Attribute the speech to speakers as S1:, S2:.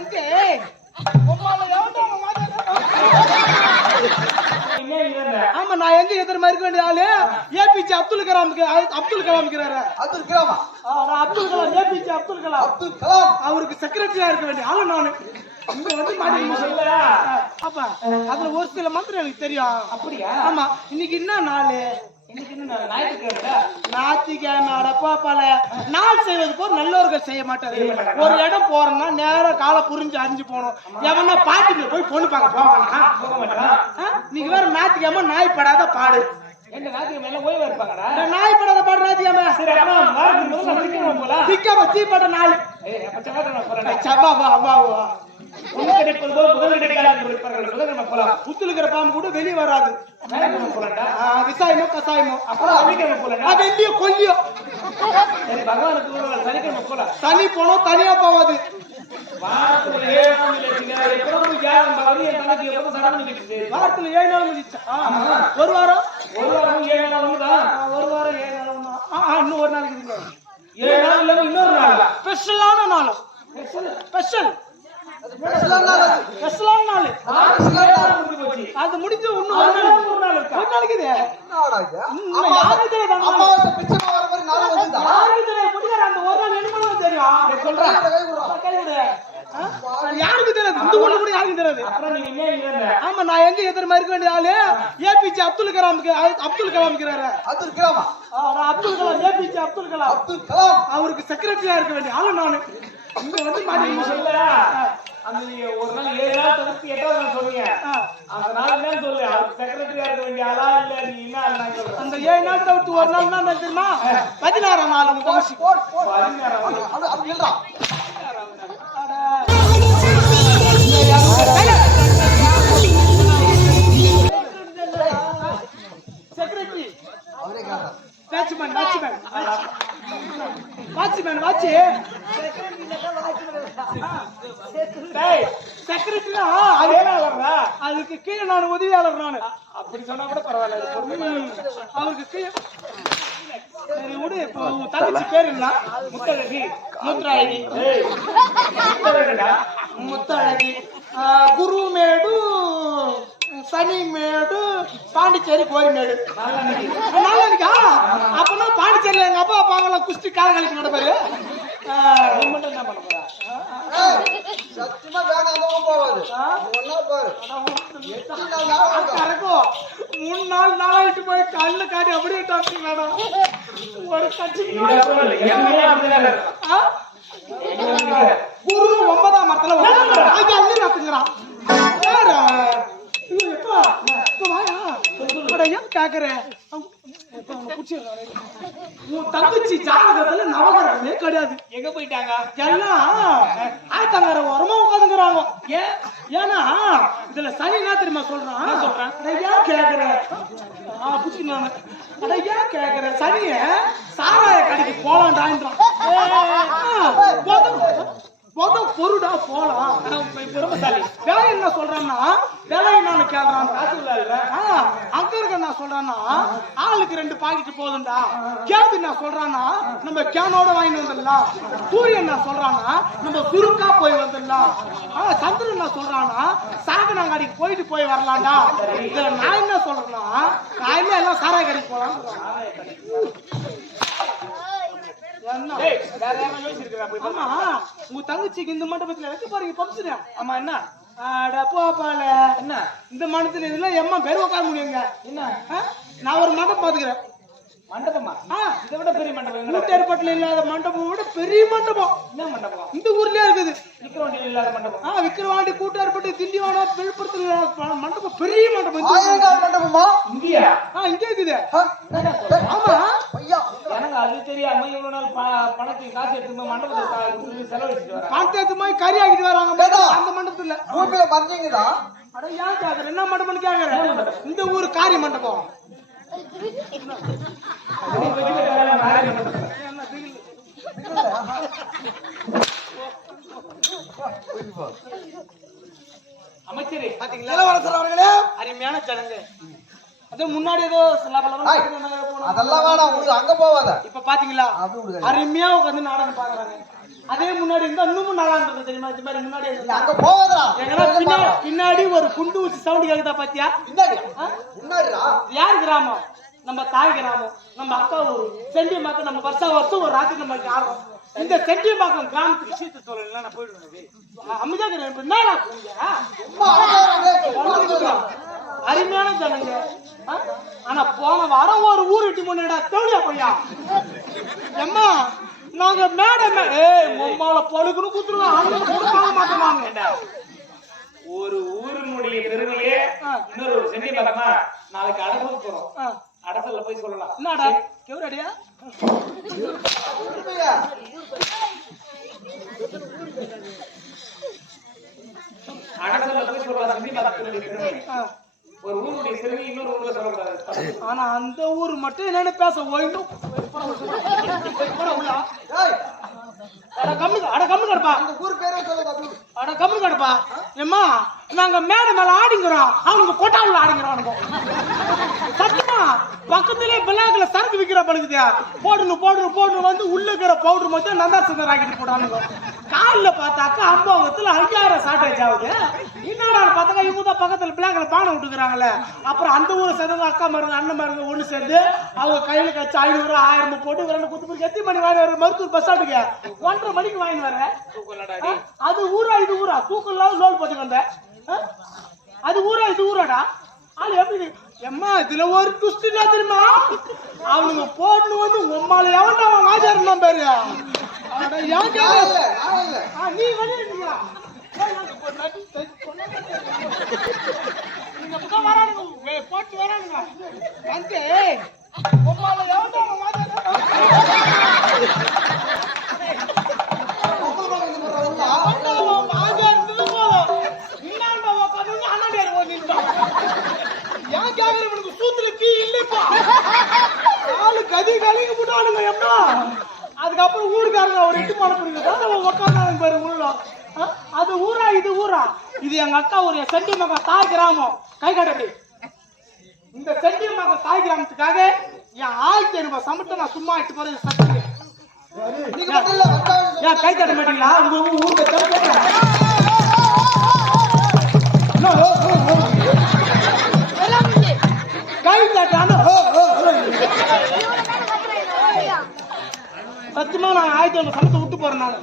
S1: అంటే ஆமா நான் எங்க எதிர மாதிரி இருக்க வேண்டிய ஆளு? ஏபிஜே அப்துல் கலாமுக்கு அப்துல் கலாம் இருக்கிறாரு.
S2: அப்துல் கலாமா?
S1: அப்துல் கலாம் ஏபிஜே அப்துல் கலாம்.
S2: அப்துல் கலாம்.
S1: அவருக்கு செக்ரட்டரியா இருக்க வேண்டிய ஆளு நானு. இங்க வந்து மாட்டேங்க
S3: இல்ல
S1: அப்பா அதுல ஒரு சில மந்திரம் எனக்கு தெரியும்.
S3: அப்படியா?
S1: ஆமா இன்னைக்கு என்ன நாள்?
S3: ஞாயிற்றுக்கிழமை
S1: ஞாயிற்றுக்கிழமை அடப்பா பல நாள் செய்வது போல் நல்லவர்கள் செய்ய மாட்டாரு. ஒரு இடம் போறோம்னா நேரா காலை புரிஞ்சு அறிஞ்சு போகணும் எவனா பாட்டுக்கு போய் பொண்ணு பார்க்க போவானா? நீங்க வேற ஞாயிற்றுக்கிழமை நாய் படாத பாடு நாய் படாத பாடு ஞாயிற்றுக்கிழமை. தீப்பட்ட நாள்
S3: ஏய் அப்ப கிடைப்பது போல முதல் கிடைக்காது போலாம்.
S1: புத்துல பாம்பு கூட வெளியே வராது. விசாயமோ கசாயமோ?
S3: அப்புறம் வெள்ளிக்கிழமை போலாம்
S1: அது எங்கேயோ கொல்லியோ.
S3: சரி பகவானுக்கு ஒரு சனிக்கிழமை போலாம்.
S1: தனி போனோம் தனியா போவாது.
S3: வாரத்துல சடங்கு நிற்குது
S1: வாரத்துல ஏழு நாள் ஒரு வாரம்?
S3: ஒரு வாரம் ஏழு நாள்
S1: ஆ, ஒரு வாரம் ஏழு நாள் இன்னும் ஒரு நாள் இருக்குதுங்க
S3: ஏழு நாள் இல்லாம இன்னொரு நாள்?
S1: ஸ்பெஷலான நாள். ஸ்பெஷல்
S2: நாள் அது.
S1: ஸ்பெஷலான நாள்
S3: முடிஞ்சு போச்சு
S1: அது முடிஞ்சு இன்னும் ஒரு நாள்
S3: ஒரு நாள் இருக்கா
S1: ஒரு நாளைக்கு இது
S2: என்னடா இது?
S1: இன்னும் யாருக்கு தெரியாது அந்த நாள்?
S2: அமாவாசை பிச்சைமா வர மாதிரி நாள் வந்துதா?
S1: யாருக்கு தெரியாது முடியாது அந்த ஒரு நாள் என்னமோ தெரியும்
S2: சொல்றேன். கை விடுறா.
S1: கை விடு. ஆ? அது யாருக்கு தெரியாது இந்த ஊர்ல கூட யாருக்கும் தெரியாது ஆமா நான் எங்க எதிர மாதிரி இருக்க வேண்டிய ஆளு ஏபிஜே அப்துல் கலாமுக்கு அப்துல் கலாம் இருக்கிறாரு
S2: அப்துல் கலாமா
S1: அப்துல் கலாம் ஏபிஜே அப்துல் கலாம்
S2: அப்துல் கலாம்
S1: அவருக்கு செக்ரட்டரியா இருக்க வேண்டிய ஆளு நானு இங்க வந்து மாட்டேங்க
S3: அந்த நீங்க ஒரு நாள் ஏழு நாள் தவிர்த்து எட்டாவது நாள் சொல்றீங்க. அந்த நாள் என்னன்னு சொல்லு. அவருக்கு செக்ரட்டரியா இருக்க வேண்டிய ஆளா இல்ல நீ என்ன ஆள் நான் சொல்றேன்
S1: அந்த ஏழு நாள் தவிர்த்து ஒரு நாள் என்ன தெரியுமா? பதினாறாம் நாள் உங்க
S2: போட்
S3: பதினாறாம்
S2: அது அது
S1: செக்ரட்டரி
S2: அவரே
S1: வாட்ச்மேன் வாட்ச்மேன் வாட்ச். செக்ரட்டரினா
S3: அது
S1: அதுக்கு கீழே நான் உதவியாளர் நானு.
S3: அப்படி சொன்னா கூட பரவாயில்ல
S1: அவருக்கு கீழே. சரி விடு இப்போ தங்கச்சி பேர் என்ன?
S3: முத்தழகி. முத்தழகிடா
S1: முத்தழகி. ஆ, குருமேடு சனிமேடு பாண்டிச்சேரி கோரிமேடு.
S3: நாளைக்கு
S1: நாளைக்கா குஸ்தி காலங்களுக்கு நடப்பாரு
S3: என்ன பண்ண போறா?
S2: சத்தியமா வேணாம் போவாது?
S1: கறக்கும் மூணு நாள் நாளாயிட்டு போய் கண்ணு காட்டி அப்படியே டாக்டர் மேடம் ஒரு கட்சி
S3: எங்கேயுமே அப்படிதான் இருக்கும்.
S1: ஆ? குரு ஒன்பதாம் மரத்துல அங்க அட, ஏன் கேக்குற? உன் தங்கச்சி ஜாதகத்துல கிடையாது.
S3: எங்க போயிட்டாங்க?
S1: எல்லாம் ஆத்தங்கர ஓரமா உட்காந்துக்கிறாங்க ஏன் ஏன்னா இதுல சனி என்ன தெரியுமா சொல்றான்? சொல்றான்? ஏன் கேக்குற? அட ஏன் கேக்குற? சனிய சாராய கடைக்கு போலாம்டான்றான். போத பொருடா போலாம். வேலை என்ன சொல்றான்னா வேலை என்னன்னு கேக்குறான். சொல்றான்னா ஆளுக்கு ரெண்டு பாக்கெட் போதும்டா. கேது நான் சொல்றான்னா நம்ம கேனோட வாங்கிட்டு வந்துடலாம் சூரியன் நான் சொல்றான்னா நம்ம சுருக்கா போய் வந்துடலாம் ஆ, சந்திரன் நான் சொல்றான்னா சாகனாங்காடிக்கு போயிட்டு போய் வரலாம்டா. இதுல நான் என்ன சொல்றேன்னா நான் என்ன எல்லாம் சாராய கடைக்கு போலாம் என்ன? உங்க தங்கச்சிக்கு இந்த மண்டபத்துல வைக்க போறீங்க பம்சுனே
S3: ஆமா என்ன?
S1: அட போப்பால
S3: என்ன?
S1: இந்த மண்டபத்துல இதெல்லாம் எம்மா பேர் உட்கார முடியுங்க?
S3: என்ன?
S1: நான் ஒரு மண்டபம் பாத்துக்கிறேன்
S3: மண்டபமா? இதை விட பெரிய மண்டபம்?
S1: கூட்டேற்பாட்டுல இல்லாத மண்டபம் விட பெரிய மண்டபம்.
S3: என்ன மண்டபம்?
S1: இந்த ஊர்லயே இருக்குது.
S3: விக்கிரவாண்டியில் இல்லாத மண்டபம்.
S1: ஆ விக்கிரவாண்டி கூட்டார்பட்டு திண்டிவனம் விழுப்புரத்துல இல்லாத மண்டபம் பெரிய மண்டபம்.
S2: மண்டபமா?
S3: இந்தியா?
S1: ஆ இங்கே இருக்குது? ஆமா.
S3: தெரியாம இவ்வளவு நாள் ப- பணத்துக்கு காசு எடுத்து போய் மண்டபத்தை செலவழிச்சிட்டு வரேன்
S1: பணத்தை போய் கறி ஆக்கிட்டு வராங்க. மண்டபம், அந்த மண்டபத்துல.
S2: பூமியில மறைஞ்சீங்கதா
S1: அட ஏன் கேக்குற? என்ன மண்டபம்னு கேக்குற? இந்த ஊர் காரி மண்டபம்.
S3: அமைச்சரே.
S1: பாத்தீங்களா?
S2: இளவரசர் அவர்களே
S1: அருமையான அது முன்னாடி ஏதோ.
S2: அதெல்லாம் வேணாம் உங்களுக்கு அங்க போவாத.
S1: இப்ப பாத்தீங்களா? அருமையா உட்காந்து நாடகம் பாக்குறாங்க அதே முன்னாடி இருந்தா இன்னும் நல்லா இருந்தது தெரியுமா? இது மாதிரி முன்னாடி
S2: அங்க
S1: எங்கன்னா பின்னாடி ஒரு குண்டு ஊசி சவுண்ட் கேக்குதா பாத்தியா?
S2: பின்னாடி
S1: யார் கிராமம்? நம்ம தாய் கிராமம். நம்ம அக்கா ஊர். செண்டியம்பாக்கம் நம்ம வருஷம் வருஷம் ஒரு ராத்திரி நம்ம ஆடுறோம். இந்த செண்டியம்பாக்கம் கிராமத்துக்கு விஷயத்தை சொல்லல நான் போயிடுவேன்
S2: சும்மா அழகாடா
S1: அருமையான ஜனங்க? ஆனா போன வாரம் ஒரு ஊர் இட்டு முன்னடா தேவையா பையா? எம்மா நாங்க மேடை மே ஏய் மொம்மால படுக்கணும் குத்துருவோம் அவங்க கொடுக்க மாட்டோமாங்க
S3: ஒரு ஊரினுடைய பெருமையே இன்னொரு ஒரு சென்னை பக்கமா நாளைக்கு அடசல் போறோம்.
S1: ஆ.
S3: அடசல்ல போய் சொல்லலாம்.
S1: என்னடா? கெவரடியா?
S3: அடசல்ல போய் சொல்லலாம். சென்னை பக்கத்தினுடைய பெருமை. ஒரு ஊருடைய பெருமை இன்னொரு ஊர்ல சொல்லக்கூடாது.
S1: ஆனா அந்த ஊர் மட்டும் என்னன்னு பேச ஓய்ந்தும்
S2: ஏய்
S1: அட கம்மி அட கம்மி கிடப்பா.
S2: அந்த ஊர் பேரே
S1: அட கம்மி கிடப்பா. ஏம்மா நாங்க மேடை மேல ஆடிங்கிறோம். அவனுக்கு கொட்டாவுல ஆடிங்கிறோம் சத்தியமா பக்கத்திலே பிளாக்ல சரக்கு விக்கிற படுக்குதியா போடணும் போடணும் போடணும் வந்து உள்ள இருக்கிற பவுடர் மட்டும் நந்தா சுந்தர் ஆக்கிட்டு போடானுங்க காலில் பார்த்தாக்கா அம்பாவத்துல ஐயாயிரம் ஷார்டேஜ் ஆகுது. என்னடா பார்த்தாக்கா இவங்க தான் பக்கத்துல பிளாக்ல பானை விட்டுக்கிறாங்களே. அப்புறம் அந்த ஊரை சேர்ந்து அக்கா மருங்க அண்ணன் மருங்க ஒண்ணு சேர்ந்து அவங்க கையில கட்சி ஐநூறு ஆயிரம் போட்டு ரெண்டு குத்து எத்தனை மணி வாங்கி வர மருத்துவர் பஸ் ஸ்டாண்டுக்கு ஒன்றரை மணிக்கு வாங்கி வரேன் ஆ, அது ஊரா இது ஊரா? தூக்கம் இல்லாத லோன் போட்டு வந்தேன் ஆ? அது ஊரா இது ஊராடா? ஆளு எப்படி எம்மா இதுல ஒரு ட்விஸ்ட் என்ன தெரியுமா? அவனுங்க போட்டு வந்து உம்மால எவன்டா அவன் வாஜா இருந்தான் பாரு நீ வெளியிடுறியா? ஆளு கதி கலிங்க போட்டானுங்க எம்மா? அதுக்கப்புறம் ஊருக்காரங்க ஒரு எட்டு பிறகு தான் நம்ம உக்காந்தாங்க பாரு உள்ள? அது ஊரா இது ஊரா? இது எங்க அக்கா ஒரு செண்டி மகன் தாய் கிராமம். கை காட்டப்படி இந்த செண்டி மகன் தாய் கிராமத்துக்காக என் ஆயிரத்தி ஐநூறு சமத்தை நான் சும்மா இட்டு போறது சத்தியம்.
S2: நீங்க
S1: கை தட்ட மாட்டீங்களா? உங்க ஊருக்கு ஆயிரத்தி ஐநூறு சமத்தை விட்டு போறேன் நான்.